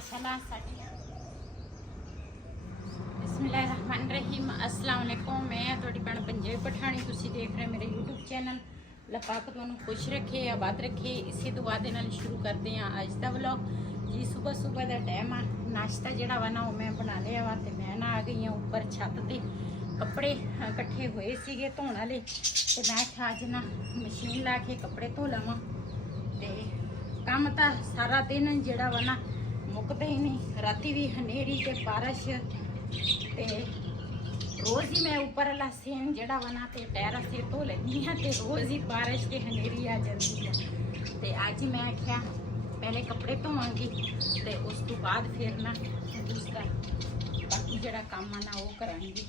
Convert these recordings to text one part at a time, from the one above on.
माशाल्लाह बिस्मिल्लाहिर्रहमानिर्रहीम अस्सलाम वालेकुम। मैं थोड़ी भैन पंजाबी पठानी, तुसी देख रहे मेरे यूट्यूब चैनल। अल्लाह पाक तुहानू खुश रखे, आबाद रखे। इसी दुआ दे नाल शुरू करते हैं अज का व्लॉग जी। सुबह सुबह का टाइम आ, नाश्ता जिहड़ा वा ना मैं बना लिया वा ते मैं ना आ गई हाँ उपर छत ते। कपड़े इकट्ठे हुए सीगे धोने वाले ते मैं अज ना मशीन ला के कपड़े धो लवां। ते काम तो सारा दिन जिहड़ा वा ना मुकदा ही नहीं। राती भी हनेरी ते बारिश ते रोज़ ही मैं उपर वाला सेम जिहड़ा वा ना ते टैरा से धो लैंदी हाँ ते रोज़ ही बारिश ते हनेरी आ जाती है। ते अज मैं आख्या पहले कपड़े धोवांगी ते उस तो बाद फिर ना दूसरा बाकी जिहड़ा काम आ ना वो करांगी।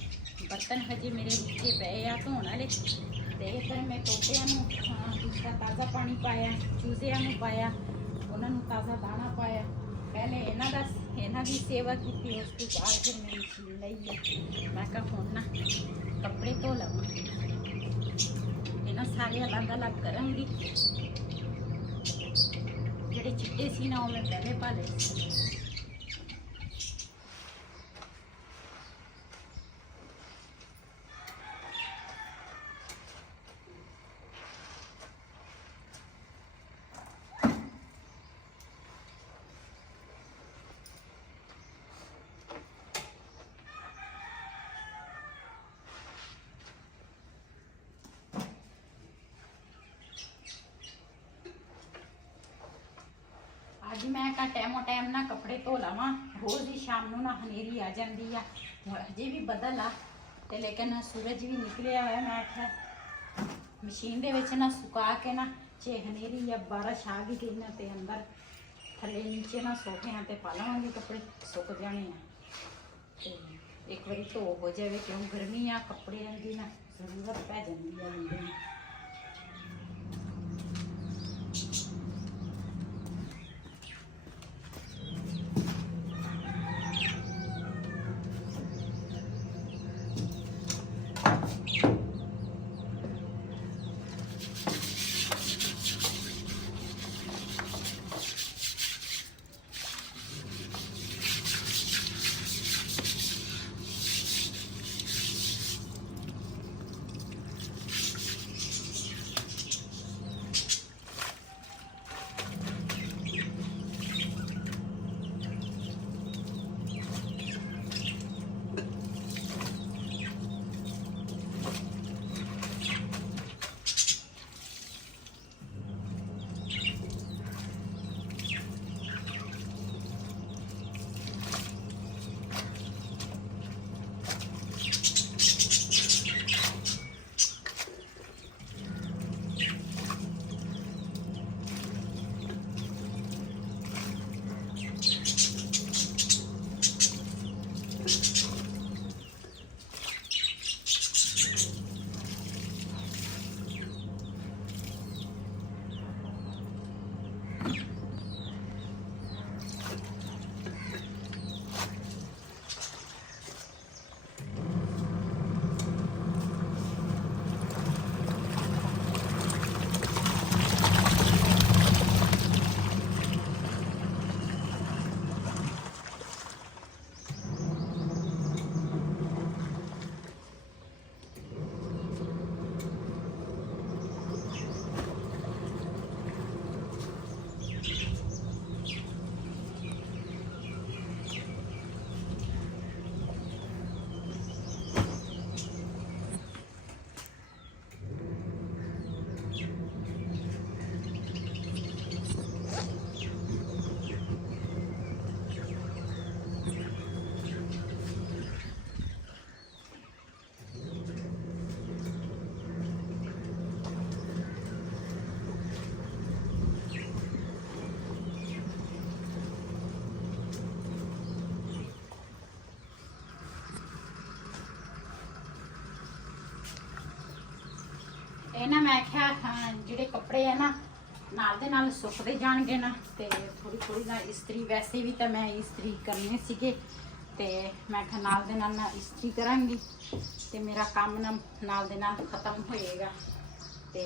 बर्तन हजे मेरे नीचे पे आ धोने वाले ते फिर मैं तोतियां नूं दूसरा ताज़ा पानी पाया, चूज़ियां नूं पाया, उन्होंने ताज़ा दाना पाया। पहले इन्हां दी सेवा की, उस तो बाद फिर मैं मशीन लई है। मैं कहा हुण ना कपड़े धो लवां, इन्हां सारे अलग अलग करांगी। जिहड़े चिट्टे सी ना वो मैं पहले पा लए सी। अज मैं का टाइमो टाइम ना कपड़े धो लवां। रोज़ ही शाम नूं ना हनेरी आ जाती है, हजे भी बदल आ ते लेकिन सूरज भी निकलिया हुआ। मैं आख्या मशीन दे विच ना सुका के ना जे हनेरी या बारिश आ भी गई ना ते अंदर थले नीचे ना सोफियां ते पा लवांगे, कपड़े सुक जाने ते एक बारी धो हो जाए। क्यों गर्मी आ, कपड़े की ना जरूरत पै जाती है बंदे नूं। ना मैं आख्या जिहड़े कपड़े है ना नाल दे नाल सुकते जाणगे ना ते थोड़ी थोड़ी ना इस्त्री, वैसे भी तो मैं इस्त्री करने सीगे ते मैं आख्या नाल दे नाल ना इस्त्री करांगी ते मेरा काम ना नाल दे नाल खत्म होएगा। ते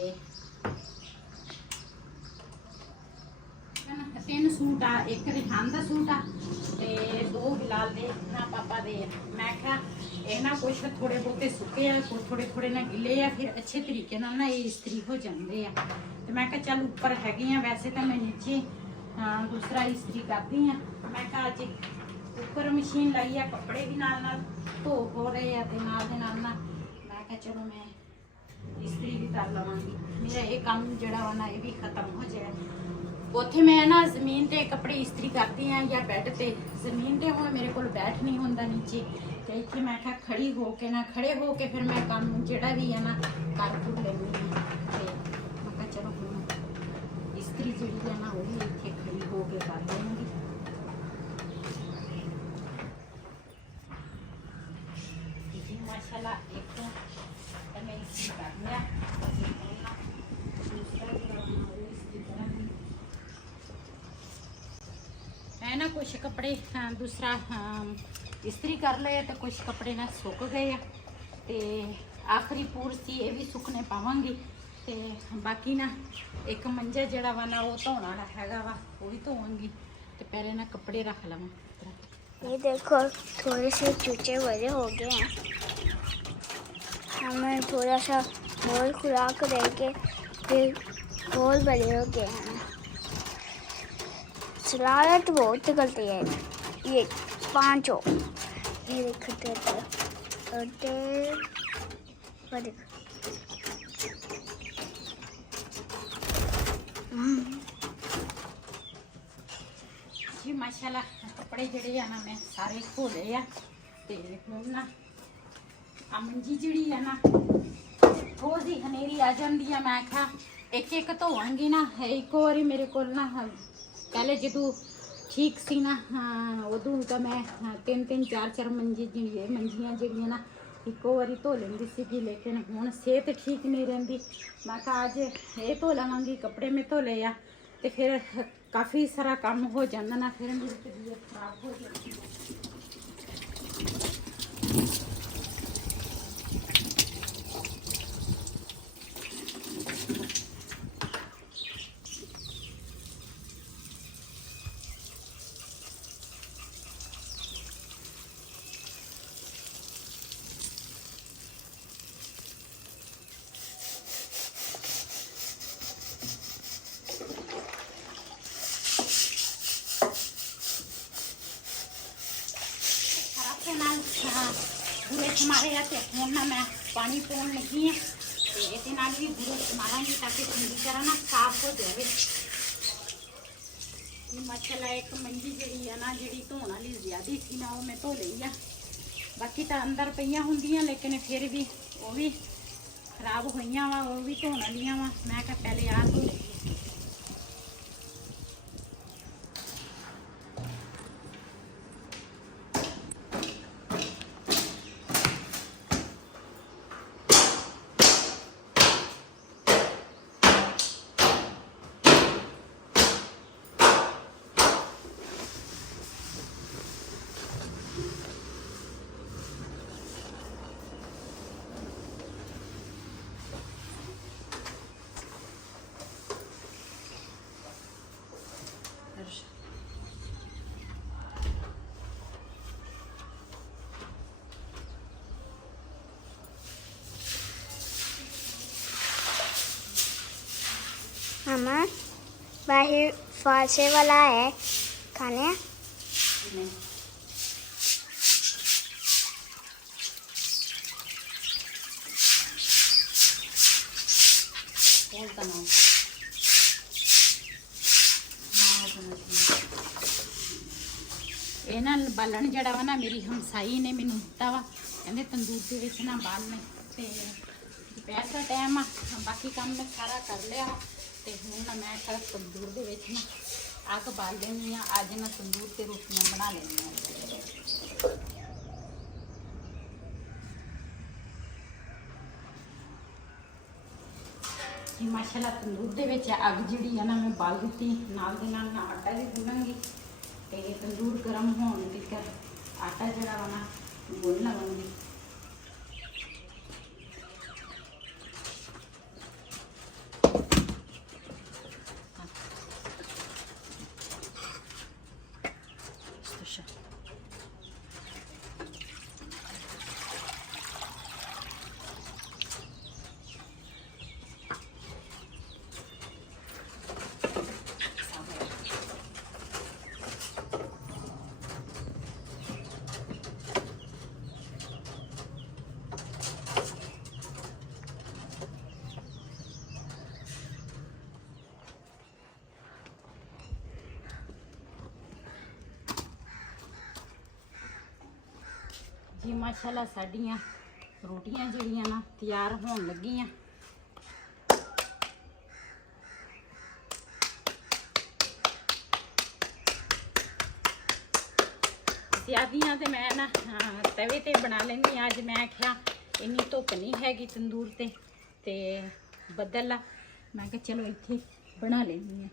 तीन सूट सूट आ, एक रिहान का सूट आ ते 2 बिलाल दे ना पापा दे। मैं क्या ये ना कुछ थोड़े बहुते सुके आ, कुछ थोड़े थोड़े ना गिले आ, फिर अच्छे तरीके नाल ना ये इस्त्री हो जाते हैं। तो मैं क्या चल ऊपर हैगी वैसे तो मैं नीचे दूसरा इस्त्री करती हाँ। मैं क्या अज ऊपर मशीन लाई है, कपड़े भी नाल धो हो रहे हैं ते नाल दे नाल ना मैं क्या चलो मैं इस्त्री भी कर लवांगी। मेरा ये काम जड़ा वा ना ये भी खत्म हो जाए। ਉੱਥੇ मैं ना जमीन ते कपड़े इस्त्री करती हाँ या बैड ते। जमीन ते हुण मेरे को बैठ नहीं होंदा नीचे, ते इत्थे मैं क्या खड़ी हो के ना खड़े हो के फिर मैं काम जड़ा भी है ना कर कुर लैंदी हाँ। ते मैं क्या चलो हुण इस्त्री जिहड़ी है ना वो भी इत्थे खड़ी हो के कर लवांगी। जी माशाल्लाह एक तो मैं इस्त्री कर लिया, मैं ना कुछ कपड़े दूसरा इस्त्री कर ले तो कुछ कपड़े ना सुक गए आ ते आखिरी पूर सी ये भी सुकने पावांगी। ते बाकी ना एक मंजा जड़ा वा ना वो धोने वाला हैगा वा वो भी धोवांगी। ते पहले ना कपड़े रख लवां। ये देखो थोड़े से चूचे बड़े हो गए हैं, हमें थोड़ा सा और खुराक देके फिर और बड़े हो गए हैं। शरारत बहुत करती है ये पांचों। ये देखते जी माशाल्लाह कपड़े जड़े है ना मैं सारे धो ले आ ते हुण ना आ मंजी जिहड़ी है ना थोड़ी सी हनेरी आ जाती है। मैं क्या एक एक धोवांगी ना। एक बारी मेरे को ना पहले जो ठीक सी ना उदों तो मैं 3-3 4-4 मंजियां जड़ियाँ ना एक बारी धो लेंदी सी, लेकिन हुण सेहत ठीक नहीं रहिंदी। मैं कहा अज ये धो लवांगी, कपड़े में धो ले आ तो फिर काफ़ी सारा काम हो जाता ना, फिर मेरी तबीयत खराब हो जाती है। बुरे मारे तो हूँ ना मैं पानी पाउन लगी हाँ तो ये भी बुरे मारांगी ताकि चंगी तरह ना साफ हो जाए। माशाल्लाह एक मंजी जी है ना जी धोने वाली ज्यादा सी ना वो मैं धो ली आ। बाकी तो अंदर पईयां होंदियां लेकिन फिर भी वो भी खराब हुई वा, वो भी धोने वाली वा। मैं क्या पहले आ धो ली। मामा बाहर फासे वाला है खाने ये ना बालन जड़ा वा ना मेरी हमसाई ने मैनू दिता वा, कहते तंदूर के विच ना बालने ते दोपहर का टाइम आ। बाकी काम मैं सारा कर लिया ते हुण ना मैं सारा तंदूर दे विच ना अग बाल लेनी आ। अज ना तंदूर ते रोटियां बना लेनी आ। जी माशाल्लाह तंदूर दे विच अग जिहड़ी है ना मैं बाल दी, नाल दे नाल ना आटा भी गुन्नांगी ते तंदूर गर्म होने तक आटा जड़ा वा ना गुन लवांगी। ਜੀ ਮਾਸ਼ਾਅੱਲਾ ਸਾਡੀਆਂ ਰੋਟੀਆਂ ਜਿਹੜੀਆਂ ਨਾ ਤਿਆਰ ਹੋਣ ਲੱਗੀਆਂ। ਜ਼ਿਆਦੀਆਂ ਤੇ ਮੈਂ ਨਾ ਤਵੇ ਤੇ ਬਣਾ ਲੈਂਦੀ ਹਾਂ। ਅੱਜ ਮੈਂ ਆਖਿਆ ਇੰਨੀ ਧੁੱਪ ਨਹੀਂ ਹੈਗੀ ਤੰਦੂਰ ਤੇ ਬੱਦਲ ਆ, ਮੈਂ ਕਿਹਾ ਚਲੋ ਇੱਥੇ ਬਣਾ ਲੈਂਦੀ ਹਾਂ।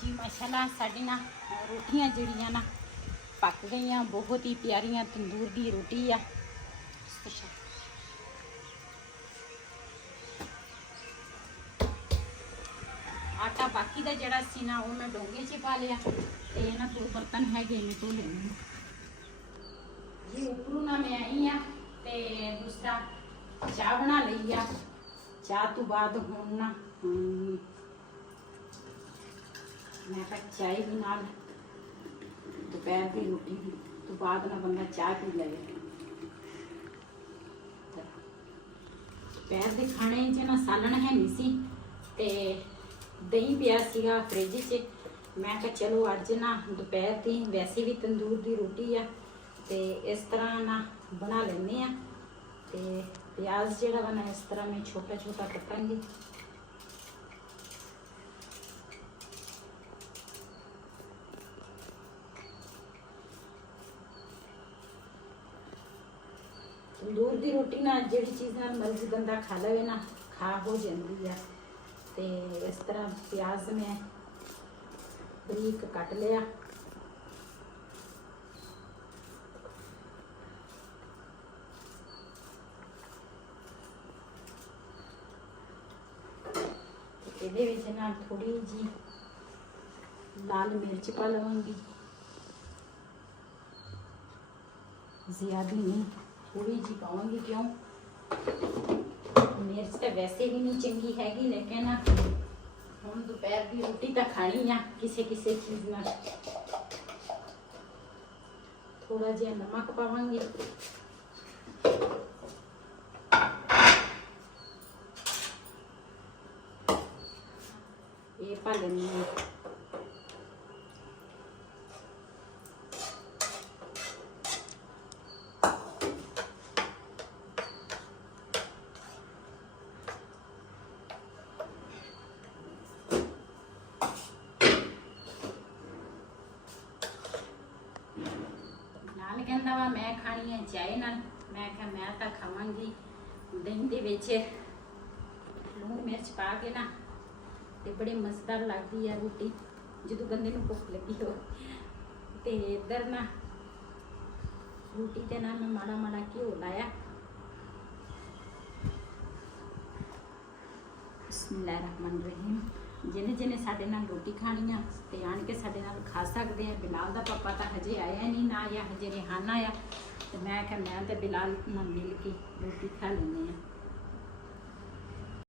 जी माशाल्लाह साड़ी ना रोटियां जड़ियां ना पक गई। बहुत ही प्यारियां तंदूर की रोटी आ। आटा बाकी का जड़ा सी ना वो मैं डोंगे च पा लिया ते ना 2 बर्तन है मैं धो लेनी जी। उपरों ना मैं आई हाँ ते दूसरा चाह बना ली आ। चाह तो बाद हुण ना मैं चाय भी नाल दोपहर की रोटी तो बाद ना बंदा चाह पी ले। दोपहर के खाने च ना सालन है नहीं सी ते दही पिया सीगा फ्रिज च। मैं कहा चलो अज ना दोपहर की वैसे भी तंदूर की रोटी आ ते इस तरह ना बना लेने आ। ते प्याज जिहड़ा वा ना इस तरह मैं छोटा छोटा कटांगी। तंदूर की रोटी ना जिहड़ी चीज़ नाल मर्जी बंदा खा लवे ना खा हो जाती है। ते इस तरह प्याज मैं बरीक कट लिया। ਇਹਦੇ ਵਿੱਚ ना थोड़ी जी लाल मिर्च पा लवांगी, ज़्यादा नहीं थोड़ी जी पाऊंगी। क्यों मिर्च तो वैसे भी नहीं चंगी हैगी, लेकिन हम दोपहर की रोटी तो खानी आ किसी किसी चीज़ ना। थोड़ा जिहा नमक पावांगी। ये पा लेनी है। नाल कहंदा वा मैं खानी है चाय नाल। मैं कहा मैं तो खावांगी दही दे विच लूण मिर्च पा के ना ते बड़ी मज़ेदार लगती है रोटी जो बंदे नूं भुख लगी हो। ते इधर ना रोटी ते ना मैं माड़ा माड़ा घ्यो लाया। बिस्मिल्लाहिर्रहमानिर्रहीम। जिन्हें जिन्हें साडे नाल रोटी खानी आ ते आण के साडे नाल खा सकते हैं। बिलाल दा पापा तो हजे आया नहीं ना, या हजे रिहाना आया। तो मैं क्या मैं तो बिलाल नाल मिल के रोटी खा लेंगे।